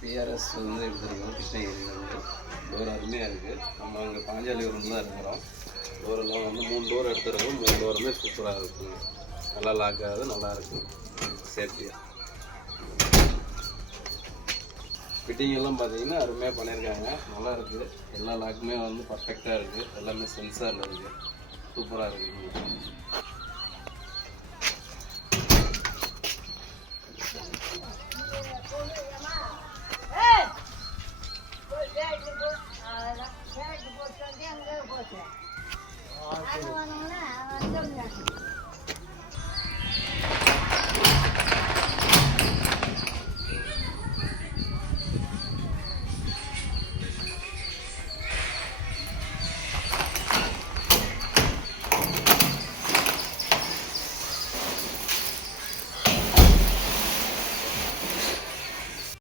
BRS வந்து எடுத்துருக்கோம் கிருஷ்ணகிரியிலேருந்து. Door அருமையாக இருக்குது. நம்ம அங்கே பாஞ்சாலிபுரம் தான் இருக்கிறோம். டோரெல்லாம் வந்து 3 டோர் எடுத்துருக்கோம். 3 டோருமே சூப்பராக இருக்குங்க. நல்லா லாக் ஆகுது, நல்லா இருக்கும் சேஃப்டியாக. ஃபிட்டிங் எல்லாம் பார்த்தீங்கன்னா அருமையாக பண்ணியிருக்காங்க, நல்லா இருக்குது. எல்லா லாக்குமே வந்து பர்ஃபெக்டாக இருக்குது. எல்லாமே சென்சாரில் இருக்குது, சூப்பராக இருக்குதுங்க.